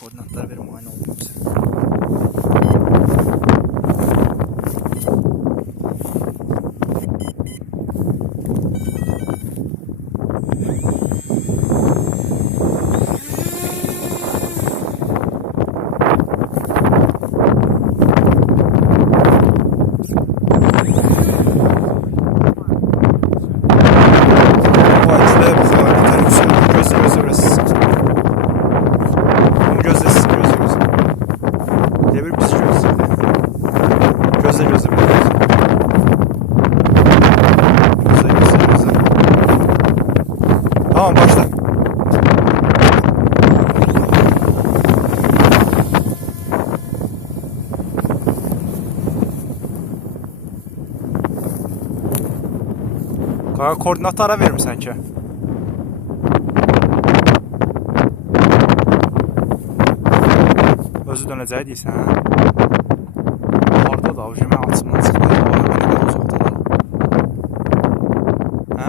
Koordinatları verin, muayene oldum bize. Tamam, başla. Kanka koordinatı ara verim sanki. Özü dönəcəyi deyirsən, hə? Orada da avcımə altından çıxdı. O ne kadar uzaqdadır. Hə?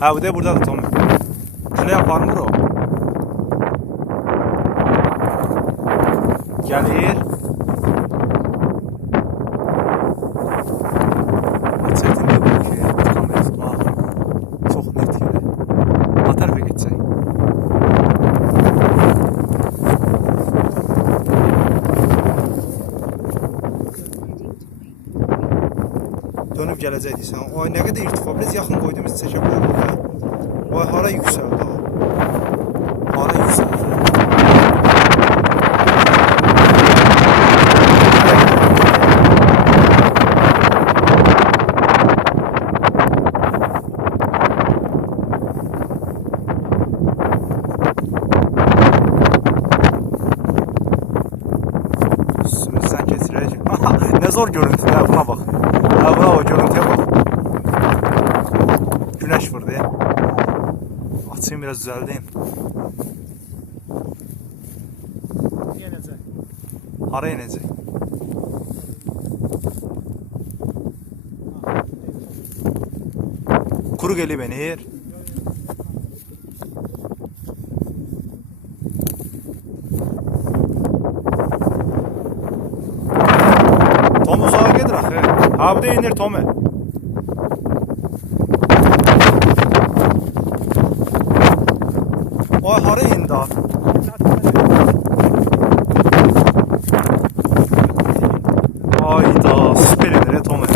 Ha, bu da buradadır Tom. Şunu yaparmır o. Gəlir. Çətindir belki. Tutamıyoruz. Çox net gəlir. Ha tərəfə geçecek. Dönüp gələcəkdi sən. Ay nə qədər irtifa, biz yaxın qoyduğumuz çəkə bilərik. Vay hara yüksəldi o. Hara yüksəldi. Üstümüzden keçirəcək. Ne zor görüntü ya, buna bak. Ha, bravo, görüntüye bak. Güneş vurdu ya. Açayım biraz, düzeldeyim. Yenecek. Hara inecek? Kuru geli beni yer. Tom uzağa gelir axı. Ha, bu da inir Tom'u. Ay hara indi ha. Ayda süper inir Tom'u.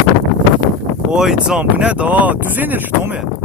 Ay can, bu ne da? Düz inir şu Tom'u.